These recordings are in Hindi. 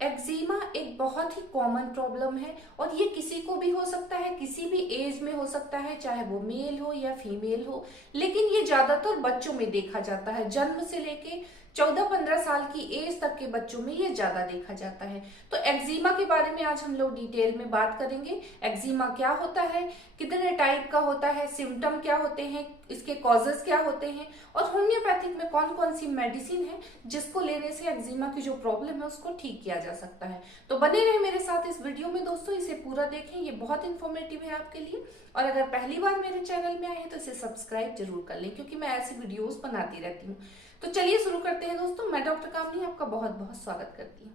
एक्जिमा एक बहुत ही कॉमन प्रॉब्लम है और ये किसी को भी हो सकता है, किसी भी एज में हो सकता है, चाहे वो मेल हो या फीमेल हो। लेकिन ये ज्यादातर बच्चों में देखा जाता है, जन्म से लेके 14-15 साल की एज तक के बच्चों में ये ज्यादा देखा जाता है। तो एक्जिमा के बारे में आज हम लोग डिटेल में बात करेंगे। एक्जिमा क्या होता है, कितने टाइप का होता है, सिम्टम क्या होते हैं, इसके कॉजेस क्या होते हैं और होम्योपैथिक में कौन कौन सी मेडिसिन है जिसको लेने से एक्जिमा की जो प्रॉब्लम है उसको ठीक किया जा सकता है। तो बने रहे मेरे साथ इस वीडियो में दोस्तों, इसे पूरा देखें, ये बहुत इन्फॉर्मेटिव है आपके लिए। और अगर पहली बार मेरे चैनल में आए हैं तो इसे सब्सक्राइब जरूर कर लें, क्योंकि मैं ऐसी वीडियोस बनाती रहती हूँ। तो चलिए शुरू करते हैं दोस्तों। मैं डॉक्टर कामनी आपका बहुत बहुत स्वागत करती हूँ।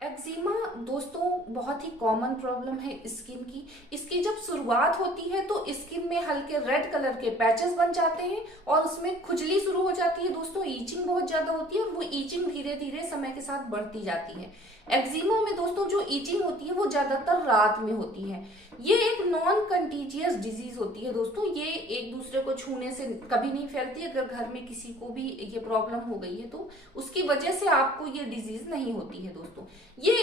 एक्जिमा दोस्तों बहुत ही कॉमन प्रॉब्लम है स्किन की। इसकी जब शुरुआत होती है तो स्किन में हल्के रेड कलर के पैचेस बन जाते हैं और उसमें खुजली शुरू हो जाती है दोस्तों, ईचिंग बहुत ज्यादा होती है और वो ईचिंग धीरे धीरे समय के साथ बढ़ती जाती है। एक्जिमा में दोस्तों जो ईचिंग होती है वो ज्यादातर रात में होती है। ये एक नॉन कंटीजियस डिजीज होती है दोस्तों, ये एक दूसरे को छूने से कभी नहीं फैलती। अगर घर में किसी को भी ये प्रॉब्लम हो गई है तो उसकी वजह से आपको ये डिजीज नहीं होती है दोस्तों। ये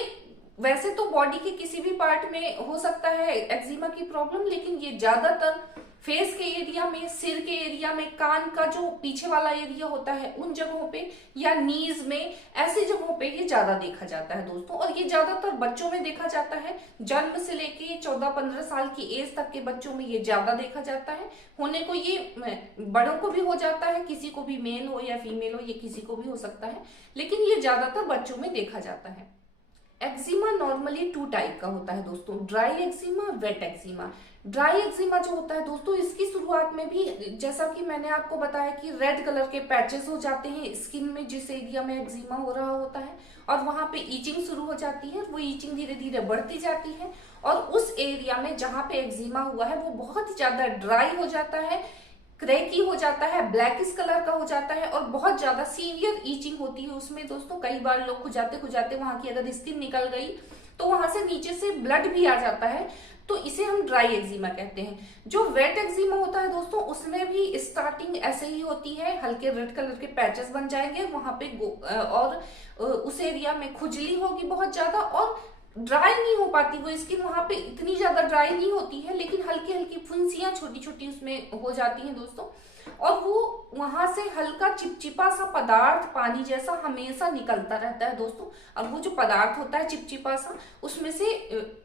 वैसे तो बॉडी के किसी भी पार्ट में हो सकता है एक्जिमा की प्रॉब्लम, लेकिन ये ज्यादातर फेस के एरिया में, सिर के एरिया में, कान का जो पीछे वाला एरिया होता है उन जगहों पे या नीज में, ऐसी जगहों पे ये ज्यादा देखा जाता है दोस्तों। और ये ज्यादातर बच्चों में देखा जाता है, जन्म से लेके 14-15 साल की एज तक के बच्चों में ये ज्यादा देखा जाता है। होने को ये बड़ों को भी हो जाता है, किसी को भी, मेल हो या फीमेल हो, ये किसी को भी हो सकता है, लेकिन ये ज्यादातर बच्चों में देखा जाता है। एक्जिमा नॉर्मली 2 टाइप का होता है दोस्तों, dry eczema, wet eczema. Dry eczema जो होता है दोस्तों, इसकी शुरुआत में भी जैसा कि मैंने आपको बताया कि रेड कलर के पैचेस हो जाते हैं स्किन में, जिस एरिया में एक्जिमा हो रहा होता है, और वहां पे ईचिंग शुरू हो जाती है। वो ईचिंग धीरे धीरे बढ़ती जाती है और उस एरिया में जहां पे एक्जिमा हुआ है वो बहुत ही ज्यादा ड्राई हो जाता है, क्रेकी हो जाता है, ब्लैकिश कलर का हो जाता है और बहुत ज्यादा सीवियर ईचिंग होती है उसमें दोस्तों। कई बार लोग खुजाते खुजाते वहां की अगर स्किन निकल गई तो वहां से नीचे से ब्लड भी आ जाता है, तो इसे हम ड्राई एक्जिमा कहते हैं। जो वेट एक्जिमा होता है दोस्तों, उसमें भी स्टार्टिंग ऐसे ही होती है, हल्के रेड कलर के पैचेस बन जाएंगे वहां पे और उस एरिया में खुजली होगी बहुत ज्यादा और ड्राई नहीं हो पाती वो स्किन, वहां पे इतनी ज्यादा ड्राई नहीं होती है, लेकिन हल्की हल्की फुंसियां छोटी छोटी उसमें हो जाती हैं दोस्तों। और वो वहां से हल्का चिपचिपा सा पदार्थ पानी जैसा हमेशा निकलता रहता है दोस्तों। और वो जो पदार्थ होता है चिपचिपा सा, उसमें से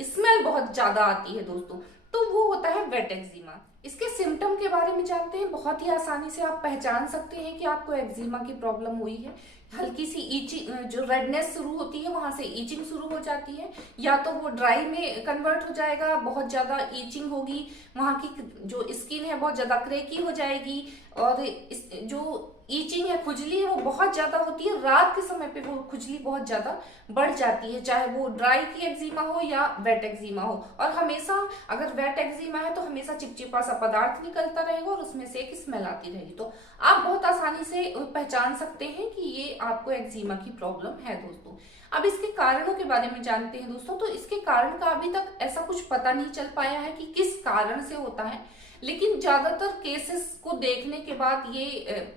स्मेल बहुत ज्यादा आती है दोस्तों, तो वो होता है वेट एक्जिमा। इसके सिम्टम के बारे में जानते हैं। बहुत ही आसानी से आप पहचान सकते हैं कि आपको एक्जिमा की प्रॉब्लम हुई है। हल्की सी ईचिंग, जो रेडनेस शुरू होती है वहां से ईचिंग शुरू हो जाती है, या तो वो ड्राई में कन्वर्ट हो जाएगा, बहुत ज्यादा ईचिंग होगी, वहां की जो स्किन है बहुत ज्यादा क्रेकी हो जाएगी, और जो ईचिंग है, खुजली है, वो बहुत ज्यादा होती है। रात के समय पे वो खुजली बहुत ज्यादा बढ़ जाती है, चाहे वो ड्राई की एक्जिमा हो या वेट एक्जिमा हो। और हमेशा अगर वेट एक्जिमा है तो हमेशा चिपचिपा सा पदार्थ निकलता रहेगा और उसमें से एक स्मेल आती रहेगी। तो आप बहुत आसानी से पहचान सकते हैं कि ये आपको एक्जिमा की प्रॉब्लम है दोस्तों। अब इसके कारणों के बारे में जानते हैं दोस्तों। तो इसके कारण का अभी तक ऐसा कुछ पता नहीं चल पाया है कि किस कारण से होता है, लेकिन ज्यादातर केसेस को देखने के बाद ये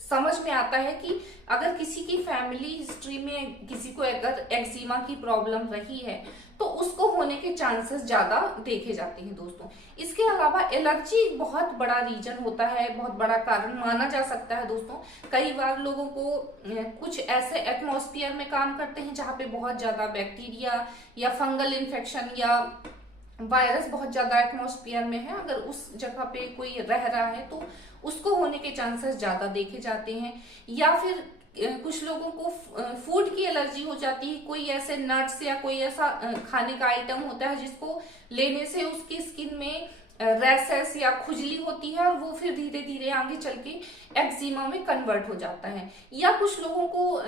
समझ में आता है कि अगर किसी की फैमिली हिस्ट्री में किसी को अगर एक्जिमा की प्रॉब्लम रही है तो उसको होने के चांसेस ज्यादा देखे जाते हैं दोस्तों। इसके अलावा एलर्जी एक बहुत बड़ा रीजन होता है, बहुत बड़ा कारण माना जा सकता है दोस्तों। कई बार लोगों को कुछ ऐसे एटमॉस्फेयर में काम करते हैं जहाँ पे बहुत ज्यादा बैक्टीरिया या फंगल इन्फेक्शन या वायरस बहुत ज्यादा एटमॉस्फेयर में है, अगर उस जगह पे कोई रह रहा है तो उसको होने के चांसेस ज्यादा देखे जाते हैं। या फिर कुछ लोगों को फूड की एलर्जी हो जाती है, कोई ऐसे नट्स या कोई ऐसा खाने का आइटम होता है जिसको लेने से उसकी स्किन में रैसेस या खुजली होती है और वो फिर धीरे धीरे आगे चल के एक्जिमा में कन्वर्ट हो जाता है। या कुछ लोगों को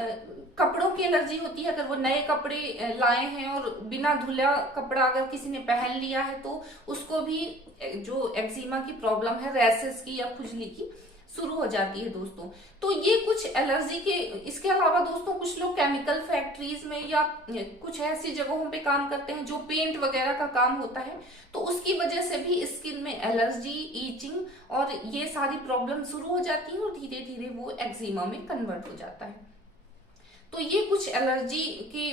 कपड़ों की एलर्जी होती है, अगर वो नए कपड़े लाए हैं और बिना धुला कपड़ा अगर किसी ने पहन लिया है तो उसको भी जो एक्जिमा की प्रॉब्लम है, रैसेस की या खुजली की, शुरू हो जाती है दोस्तों। तो ये कुछ एलर्जी के, इसके अलावा दोस्तों कुछ लोग केमिकल फैक्ट्रीज में या कुछ ऐसी जगहों पे काम करते हैं जो पेंट वगैरह का काम होता है, तो उसकी वजह से भी स्किन में एलर्जी, ईचिंग और ये सारी प्रॉब्लम शुरू हो जाती है और धीरे धीरे वो एक्जिमा में कन्वर्ट हो जाता है। तो ये कुछ एलर्जी की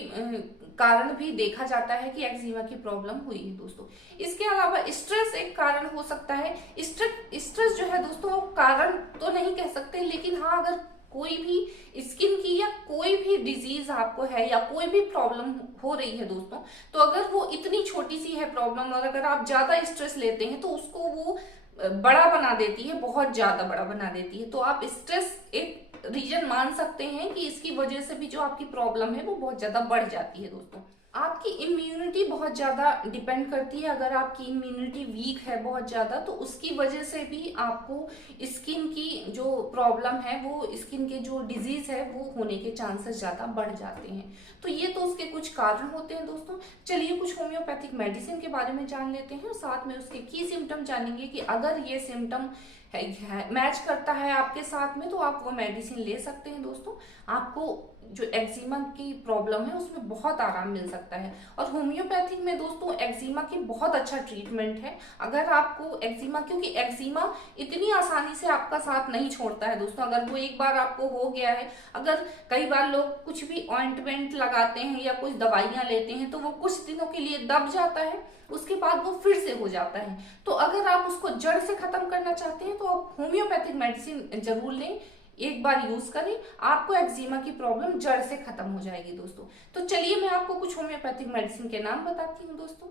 कारण भी देखा जाता है कि एक्जिमा की प्रॉब्लम हुई है दोस्तों। इसके अलावा स्ट्रेस एक कारण हो सकता है। स्ट्रेस जो है दोस्तों वो कारण तो नहीं कह सकते, लेकिन हाँ अगर कोई भी स्किन की या कोई भी डिजीज आपको है या कोई भी प्रॉब्लम हो रही है दोस्तों, तो अगर वो इतनी छोटी सी है प्रॉब्लम और अगर आप ज्यादा स्ट्रेस लेते हैं तो उसको वो बड़ा बना देती है, बहुत ज्यादा बड़ा बना देती है। तो आप स्ट्रेस एक रीजन मान सकते हैं कि इसकी वजह से भी जो आपकी प्रॉब्लम है वो बहुत ज्यादा बढ़ जाती है दोस्तों। आपकी इम्यूनिटी बहुत ज्यादा डिपेंड करती है। अगर आपकी इम्यूनिटी वीक है बहुत ज्यादा, तो उसकी वजह से भी आपको स्किन की जो प्रॉब्लम है, वो स्किन के जो डिजीज है वो होने के चांसेस ज्यादा बढ़ जाते हैं। तो ये तो उसके कुछ कारण होते हैं दोस्तों। चलिए कुछ होम्योपैथिक मेडिसिन के बारे में जान लेते हैं और साथ में उसके की सिम्टम जानेंगे कि अगर ये सिम्टम मैच करता है आपके साथ में तो आप वो मेडिसिन ले सकते हैं दोस्तों। आपको जो एक्जिमा की प्रॉब्लम है उसमें बहुत आराम मिल सकता है। और होम्योपैथिक में दोस्तों एक्जिमा की बहुत अच्छा ट्रीटमेंट है। अगर आपको एक्जिमा, क्योंकि एक्जिमा इतनी आसानी से आपका साथ नहीं छोड़ता है दोस्तों। अगर वो एक बार आपको हो गया है, अगर कई बार लोग कुछ भी ऑइंटमेंट लगाते हैं या कुछ दवाइयां लेते हैं तो वो कुछ दिनों के लिए दब जाता है, उसके बाद वो फिर से हो जाता है। तो अगर आप उसको जड़ से खत्म करना चाहते हैं तो आप होम्योपैथिक मेडिसिन जरूर लें, एक बार यूज करें, आपको एक्जिमा की प्रॉब्लम जड़ से खत्म हो जाएगी दोस्तों। तो चलिए मैं आपको कुछ होम्योपैथिक मेडिसिन के नाम बताती हूँ दोस्तों।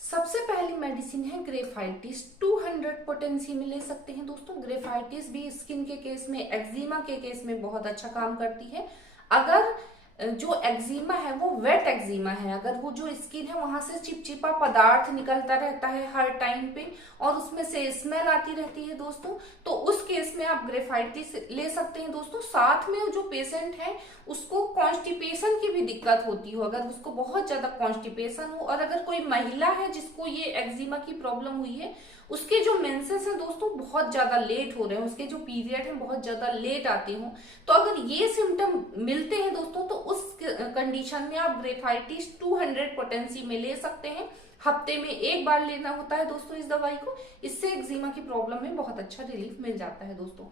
सबसे पहली मेडिसिन है ग्रेफाइटिस। 200 पोटेंसी में ले सकते हैं दोस्तों। ग्रेफाइटिस भी स्किन के केस में, एक्जिमा के केस में बहुत अच्छा काम करती है। अगर जो एक्जिमा है वो वेट एक्जिमा है, अगर वो जो स्किन है वहां से चिपचिपा पदार्थ निकलता रहता है हर टाइम पे और उसमें से स्मेल आती रहती है दोस्तों, तो उस केस में आप ग्रेफाइटिस ले सकते हैं दोस्तों। साथ में जो पेशेंट है उसको कॉन्स्टिपेशन की भी दिक्कत होती हो, अगर उसको बहुत ज्यादा कॉन्स्टिपेशन हो, और अगर कोई महिला है जिसको ये एक्जिमा की प्रॉब्लम हुई है, उसके जो मेंसेस हैं दोस्तों बहुत ज्यादा लेट हो रहे हैं, उसके जो पीरियड है बहुत ज्यादा लेट आते हो, तो अगर ये सिम्टम मिलते हैं दोस्तों तो उस कंडीशन में आप ग्रेफाइटिस 200 पोटेंसी में ले सकते हैं। हफ्ते में एक बार लेना होता है दोस्तों इस दवाई को। इससे एक्जिमा की प्रॉब्लम में बहुत अच्छा रिलीफ मिल जाता है दोस्तों।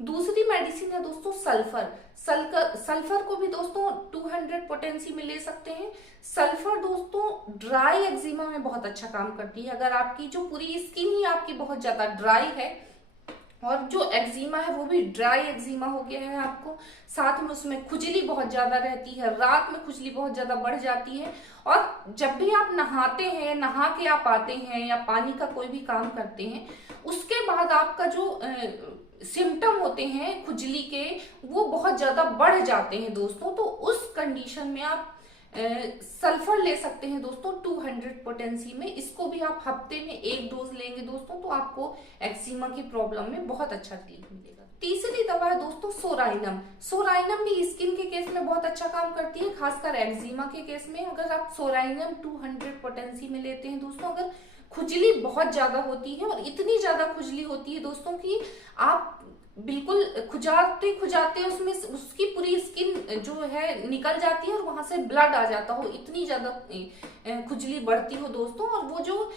दूसरी मेडिसिन है दोस्तों सल्फर। सल्फर को भी दोस्तों 200 पोटेंसी में ले सकते हैं। सल्फर दोस्तों ड्राई एक्जिमा में बहुत अच्छा काम करती है। अगर आपकी जो पूरी स्किन ही आपकी बहुत ज्यादा ड्राई है और जो एक्जिमा है वो भी ड्राई एक्जिमा हो गया है आपको, साथ में उसमें खुजली बहुत ज्यादा रहती है, रात में खुजली बहुत ज्यादा बढ़ जाती है, और जब भी आप नहाते हैं, नहा के आप आते हैं या पानी का कोई भी काम करते हैं, उसके बाद आपका जो सिम्टम होते हैं खुजली के वो बहुत ज्यादा बढ़ जाते हैं दोस्तों। तो उस कंडीशन में आप सल्फर ले सकते हैं दोस्तों 200 पोटेंसी में। इसको भी आप हफ्ते में एक डोज लेंगे दोस्तों तो आपको एक्जिमा की प्रॉब्लम में बहुत अच्छा रिलीफ मिलेगा। तीसरी दवा है दोस्तों सोराइनम। सोराइनम भी स्किन के केस में बहुत अच्छा काम करती है, खासकर एक्जिमा के केस में। अगर आप सोराइनम 200 पोटेंसी में लेते हैं दोस्तों, अगर खुजली बहुत ज्यादा होती है और इतनी ज्यादा खुजली होती है दोस्तों कि आप बिल्कुल खुजाते खुजाते उसमें उसकी पूरी स्किन जो है निकल जाती है और वहां से ब्लड आ जाता हो, इतनी ज्यादा खुजली बढ़ती हो दोस्तों। और वो जो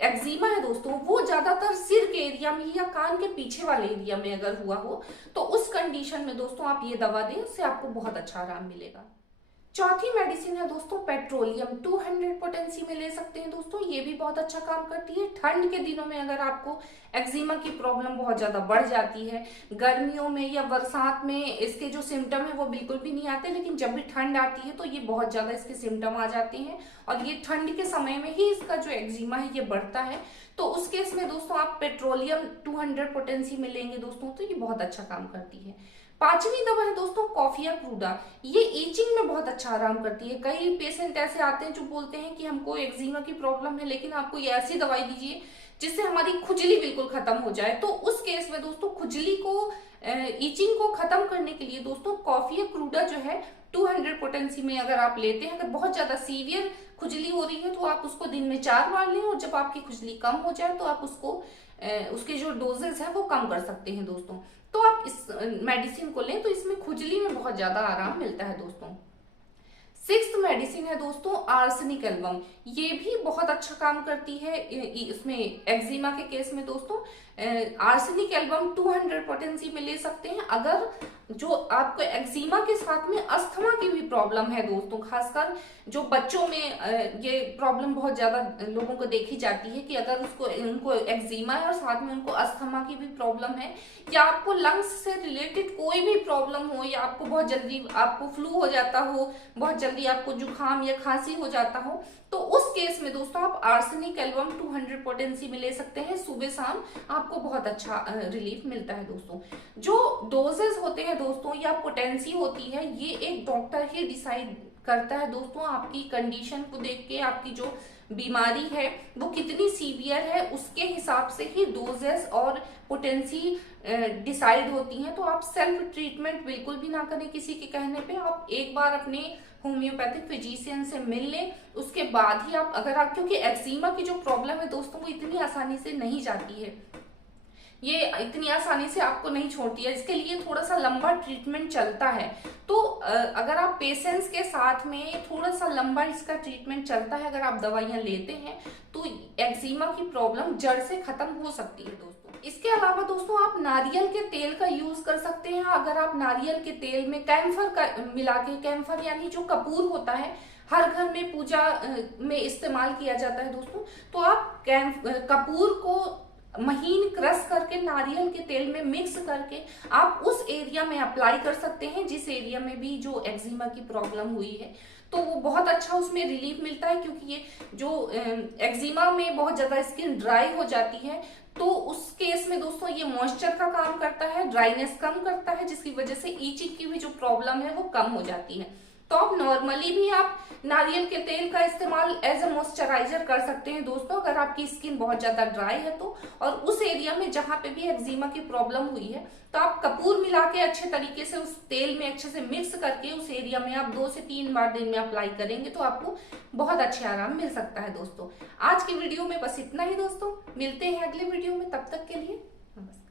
एक्जिमा है दोस्तों वो ज्यादातर सिर के एरिया में या कान के पीछे वाले एरिया में अगर हुआ हो तो उस कंडीशन में दोस्तों आप ये दवा दें, उससे आपको बहुत अच्छा आराम मिलेगा। चौथी मेडिसिन है दोस्तों पेट्रोलियम। 200 पोटेंसी में ले सकते हैं दोस्तों, ये भी बहुत अच्छा काम करती है। ठंड के दिनों में अगर आपको एक्जिमा की प्रॉब्लम बहुत ज्यादा बढ़ जाती है, गर्मियों में या बरसात में इसके जो सिम्टम है वो बिल्कुल भी नहीं आते, लेकिन जब भी ठंड आती है तो ये बहुत ज्यादा इसके सिम्टम आ जाते हैं और ये ठंड के समय में ही इसका जो एक्जिमा है ये बढ़ता है। तो उस केस में दोस्तों आप पेट्रोलियम 200 पोटेंसी में लेंगे दोस्तों तो ये बहुत अच्छा काम करती है। पांचवी दवा है दोस्तों कॉफिया क्रूडा। ये ईचिंग में बहुत अच्छा आराम करती है। कई पेशेंट ऐसे आते हैं जो बोलते हैं कि हमको एक्जिमा की प्रॉब्लम है लेकिन आपको ये ऐसी दवाई दीजिए जिससे हमारी खुजली बिल्कुल खत्म हो जाए। तो उस केस में दोस्तों खुजली को, ईचिंग को खत्म करने के लिए दोस्तों कॉफिया क्रूडा जो है 200 पोटेंसी में अगर आप लेते हैं, अगर बहुत ज्यादा सीवियर खुजली हो रही है तो आप उसको दिन में 4 बार लें और जब आपकी खुजली कम हो जाए तो आप उसको उसके जो डोजेस है वो कम कर सकते हैं दोस्तों। तो आप इस मेडिसिन को लें तो इसमें खुजली में बहुत ज्यादा आराम मिलता है दोस्तों। 6th मेडिसिन स्किन है दोस्तों आर्सेनिक एल्बम। ये भी बहुत अच्छा काम करती है इसमें एक्जिमा के केस में दोस्तों। आर्सेनिक एल्बम 200 पोटेंसी में ले सकते हैं। अगर जो आपको एक्जिमा के साथ में अस्थमा की भी प्रॉब्लम है दोस्तों, खासकर जो बच्चों में ये प्रॉब्लम बहुत ज्यादा लोगों को देखी जाती है कि अगर उनको एक्जिमा है और साथ में उनको अस्थमा की भी प्रॉब्लम है, या आपको लंग्स से रिलेटेड कोई भी प्रॉब्लम हो, या आपको बहुत जल्दी आपको फ्लू हो जाता हो, बहुत जल्दी आपको जुकाम या खांसी हो जाता हो, तो उस केस में दोस्तों आप आर्सेनिक एल्बम 200 पोटेंसी में ले सकते हैं। सुबह शाम आपको बहुत अच्छा रिलीफ मिलता है दोस्तों। जो डोजेस होते हैं दोस्तों या पोटेंसी होती है, ये एक डॉक्टर ही डिसाइड करता है दोस्तों। आपकी कंडीशन को देख के, आपकी जो बीमारी है वो कितनी सीवियर है, उसके हिसाब से ही डोजेस और पोटेंसी डिसाइड होती हैं। तो आप सेल्फ ट्रीटमेंट बिल्कुल भी ना करें किसी के कहने पे। आप एक बार अपने होम्योपैथिक फिजिशियन से मिल लें, उसके बाद ही आप क्योंकि एक्जिमा की जो प्रॉब्लम है दोस्तों वो इतनी आसानी से नहीं जाती है, ये इतनी आसानी से आपको नहीं छोड़ती है। इसके लिए थोड़ा सा लंबा ट्रीटमेंट चलता है। तो अगर आप पेशेंस के साथ में थोड़ा सा लंबा इसका ट्रीटमेंट चलता है, अगर आप दवाइयां लेते हैं, तो एक्जिमा की प्रॉब्लम जड़ से खत्म हो सकती है दोस्तों। इसके अलावा दोस्तों आप नारियल के तेल का यूज कर सकते हैं। अगर आप नारियल के तेल में कैम्फर का मिला के, कैम्फर यानी जो कपूर होता है, हर घर में पूजा में इस्तेमाल किया जाता है दोस्तों, तो आप कपूर को महीन क्रश करके नारियल के तेल में मिक्स करके आप उस एरिया में अप्लाई कर सकते हैं जिस एरिया में भी जो एक्जिमा की प्रॉब्लम हुई है। तो वो बहुत अच्छा उसमें रिलीफ मिलता है, क्योंकि ये जो एक्जिमा में बहुत ज्यादा स्किन ड्राई हो जाती है, तो उस केस में दोस्तों ये मॉइस्चर का काम करता है, ड्राइनेस कम करता है, जिसकी वजह से ईचिंग की भी जो प्रॉब्लम है वो कम हो जाती है। तो आप नॉर्मली भी आप नारियल के तेल का इस्तेमाल एज अ मॉइस्चराइजर कर सकते हैं दोस्तों, अगर आपकी स्किन बहुत ज्यादा ड्राई है तो। और उस एरिया में जहां पे भी एक्जिमा की प्रॉब्लम हुई है, तो आप कपूर मिला के अच्छे तरीके से उस तेल में अच्छे से मिक्स करके उस एरिया में आप 2 से 3 बार दिन में अप्लाई करेंगे तो आपको बहुत अच्छे आराम मिल सकता है दोस्तों। आज की वीडियो में बस इतना ही दोस्तों, मिलते हैं अगले वीडियो में, तब तक के लिए नमस्कार।